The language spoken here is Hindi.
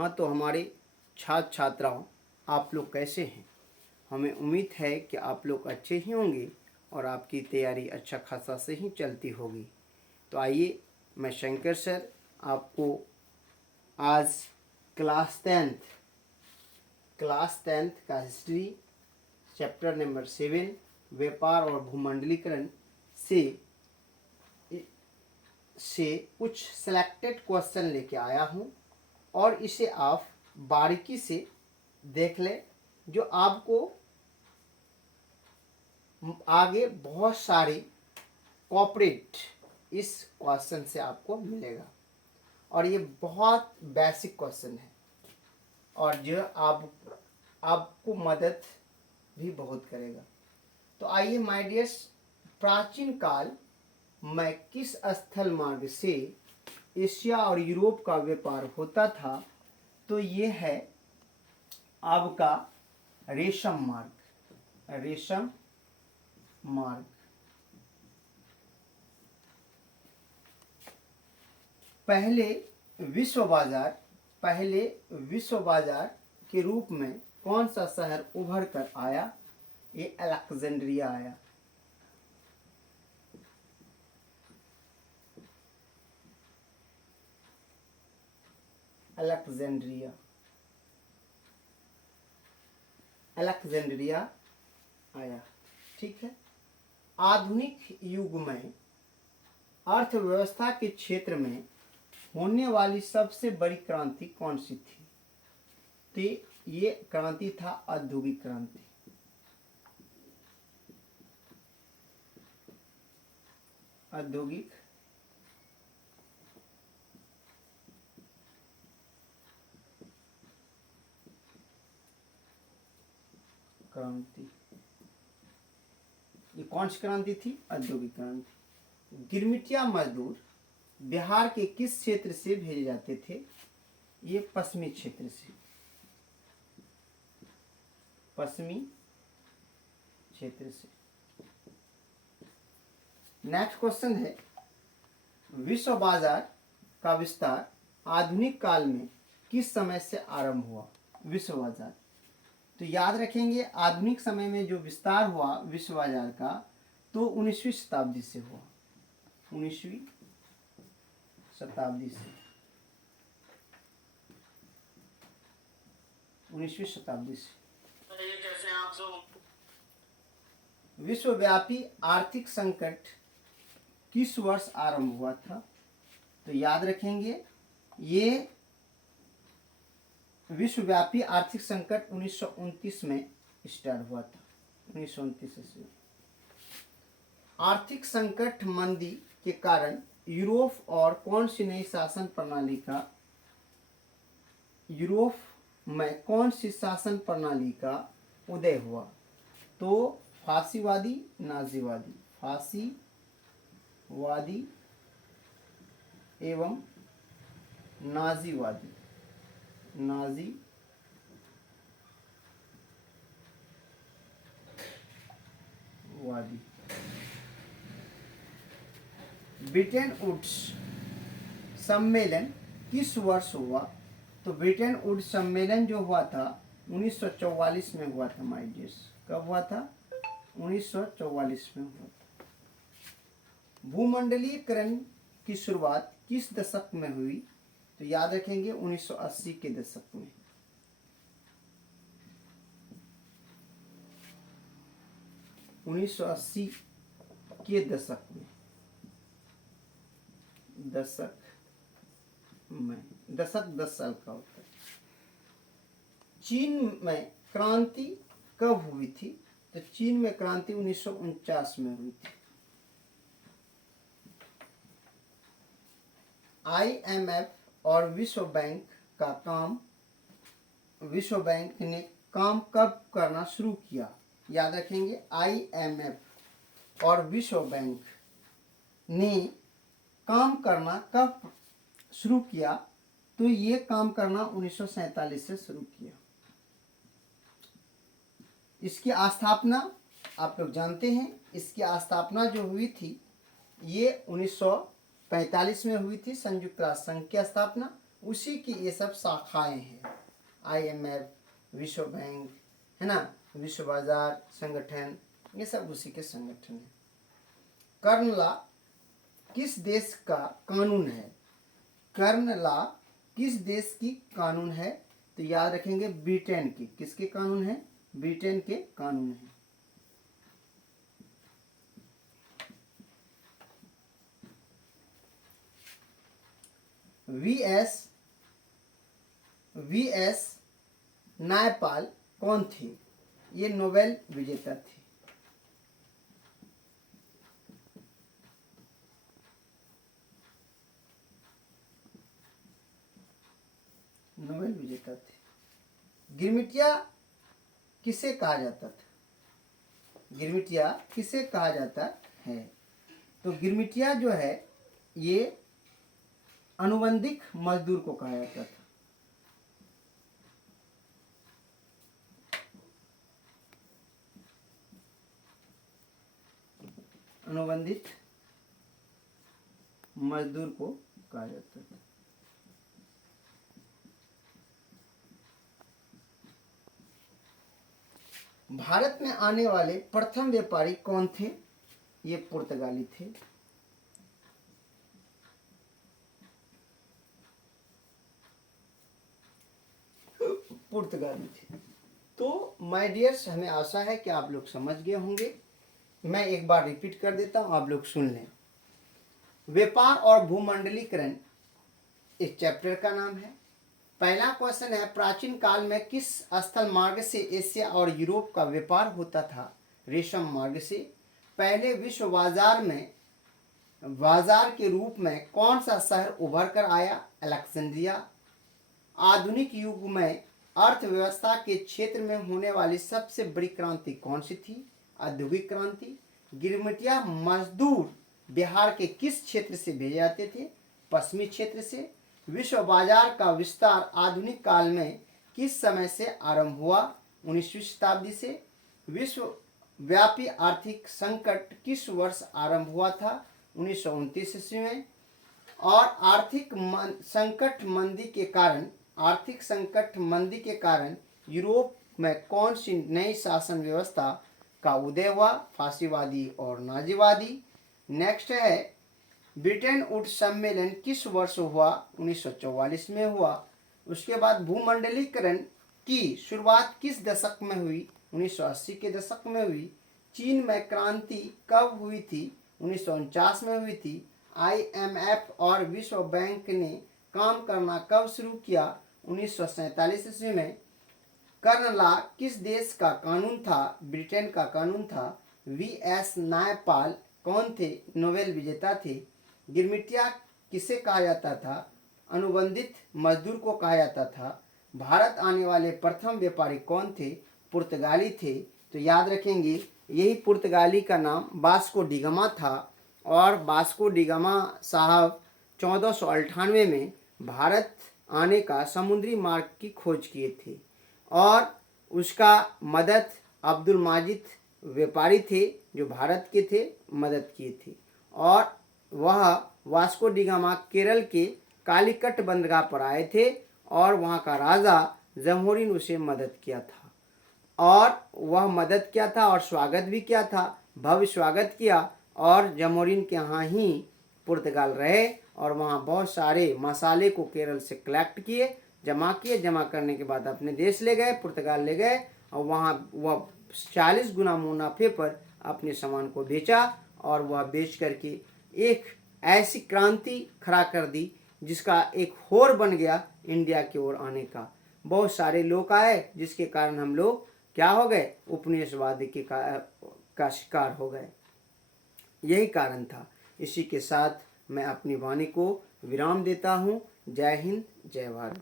हाँ, तो हमारे छात्र छात्राओं, आप लोग कैसे हैं? हमें उम्मीद है कि आप लोग अच्छे ही होंगे और आपकी तैयारी अच्छा खासा से ही चलती होगी। तो आइए, मैं शंकर सर आपको आज क्लास टेंथ का हिस्ट्री चैप्टर नंबर 7 व्यापार और भूमंडलीकरण से कुछ सिलेक्टेड क्वेश्चन लेके आया हूँ और इसे आप बारीकी से देख लें, जो आपको आगे बहुत सारी कॉपरेट इस क्वेश्चन से आपको मिलेगा और ये बहुत बेसिक क्वेश्चन है और जो आपको मदद भी बहुत करेगा। तो आइए माय डियर्स, प्राचीन काल में किस स्थल मार्ग से एशिया और यूरोप का व्यापार होता था? तो ये है आपका रेशम मार्ग। पहले विश्व बाजार के रूप में कौन सा शहर उभर कर आया? ये अलेक्जेंड्रिया आया। अलेक्जेंड्रिया आया। ठीक है। आधुनिक युग में अर्थव्यवस्था के क्षेत्र में होने वाली सबसे बड़ी क्रांति कौन सी थी? तो ये क्रांति था औद्योगिक क्रांति। औद्योगिक क्रांति। ये कौन सी क्रांति थी? औद्योगिक क्रांति। गिरमिटिया मजदूर बिहार के किस क्षेत्र से भेजे जाते थे? ये पश्चिमी क्षेत्र से। नेक्स्ट क्वेश्चन है, विश्व बाजार का विस्तार आधुनिक काल में किस समय से आरंभ हुआ? विश्व बाजार, तो याद रखेंगे आधुनिक समय में जो विस्तार हुआ विश्व बाजार का, तो 19वीं शताब्दी से हुआ। 19वीं शताब्दी से। विश्वव्यापी आर्थिक संकट किस वर्ष आरंभ हुआ था? तो याद रखेंगे ये विश्वव्यापी आर्थिक संकट 1929 में स्टार्ट हुआ था। 1929 से। आर्थिक संकट मंदी के कारण यूरोप में कौन सी शासन प्रणाली का उदय हुआ? तो फासीवादी, नाजीवादी एवं नाजीवादी। ब्रिटेन वुड्स सम्मेलन किस वर्ष हुआ? तो ब्रिटेन वुड्स सम्मेलन जो हुआ था 1944 में हुआ था माय डियर्स। कब हुआ था? 1944 में हुआ था। भूमंडलीकरण की शुरुआत किस दशक में हुई? तो याद रखेंगे 1980 के दशक में। दशक 10 साल का होता है। चीन में क्रांति कब हुई थी? तो चीन में क्रांति 1949 में हुई थी। IMF और विश्व बैंक ने काम कब करना शुरू किया? याद रखेंगे IMF और विश्व बैंक ने काम करना कब शुरू किया? तो ये काम करना 1947 से शुरू किया। इसकी स्थापना आप लोग जानते हैं, इसकी स्थापना जो हुई थी ये 1945 में हुई थी, संयुक्त राष्ट्र संघ की स्थापना, उसी की ये सब शाखाएं हैं। IMF, विश्व बैंक, है ना, विश्व बाजार संगठन, ये सब उसी के संगठन है। कर्ण लॉ किस देश का कानून है? कर्ण लॉ किस देश की कानून है? तो याद रखेंगे ब्रिटेन की। किसके कानून है? ब्रिटेन के कानून है। वीएस नायपाल कौन थे? ये नोबेल विजेता थे। नोबेल विजेता थे। गिरमिटिया किसे कहा जाता था? गिरमिटिया किसे कहा जाता है? तो गिरमिटिया जो है ये अनुबंधिक मजदूर को कहा जाता था। अनुबंधित मजदूर को कहा जाता था। भारत में आने वाले प्रथम व्यापारी कौन थे? ये पुर्तगाली थे। पुर्तगाली थे। तो माय डियर्स, हमें आशा है कि आप लोग समझ गए होंगे। मैं एक बार रिपीट कर देता हूं, आप लोग सुन लें। व्यापार और भूमंडलीकरण इस चैप्टर का नाम है। पहला क्वेश्चन है, प्राचीन काल में किस स्थल मार्ग से एशिया और यूरोप का व्यापार होता था? रेशम मार्ग से। पहले विश्व बाजार के रूप में कौन सा शहर उभर कर आया? अलेक्जेंड्रिया। आधुनिक युग में अर्थव्यवस्था के क्षेत्र में होने वाली सबसे बड़ी क्रांति कौन सी थी? औद्योगिक क्रांति। गिरमिटिया मजदूर बिहार के किस क्षेत्र से भेजे जाते थे? पश्चिमी क्षेत्र से। विश्व बाजार का विस्तार आधुनिक काल में किस समय से आरंभ हुआ? 19वीं शताब्दी से। विश्व व्यापी आर्थिक संकट किस वर्ष आरंभ हुआ था? 1929 ईस्वी में। और आर्थिक संकट मंदी के कारण यूरोप में कौन सी नई शासन व्यवस्था का उदय हुआ? फासीवादी और नाजीवादी। नेक्स्ट है, ब्रिटेन वुड्स सम्मेलन किस वर्ष हुआ? 1944 में हुआ। उसके बाद भूमंडलीकरण की शुरुआत किस दशक में हुई? 1980 के दशक में हुई। चीन में क्रांति कब हुई थी? 1949 में हुई थी। IMF और विश्व बैंक ने काम करना कब शुरू किया? 1947 ईस्वी में। कर्ण लॉ किस देश का कानून था? ब्रिटेन का कानून था। VS नायपाल कौन थे? नोबेल विजेता थे। गिरमिटिया किसे कहा जाता था? अनुबंधित मजदूर को कहा जाता था। भारत आने वाले प्रथम व्यापारी कौन थे? पुर्तगाली थे। तो याद रखेंगे, यही पुर्तगाली का नाम वास्को डी गामा था। और वास्को डी गामा साहब 1498 में भारत आने का समुद्री मार्ग की खोज किए थे। और उसका मदद अब्दुल माजिद व्यापारी थे जो भारत के थे, मदद किए थे। और वह वास्को डी गामा केरल के कालीकट बंदरगाह पर आए थे और वहाँ का राजा जमोरिन ने उसे मदद किया था। और वह मदद किया था और स्वागत भी किया था, भव्य स्वागत किया। और जमोरिन के यहाँ ही पुर्तगाल रहे और वहाँ बहुत सारे मसाले को केरल से कलेक्ट किए, जमा किए। जमा करने के बाद अपने देश ले गए, पुर्तगाल ले गए। और वहाँ वह 40 गुना मुनाफे पर अपने सामान को बेचा और वह बेच करके एक ऐसी क्रांति खड़ा कर दी जिसका एक होर बन गया इंडिया की ओर आने का। बहुत सारे लोग आए जिसके कारण हम लोग क्या हो गए? उपनिवेशवाद का शिकार हो गए। यही कारण था। इसी के साथ मैं अपनी वाणी को विराम देता हूँ। जय हिंद, जय भारत।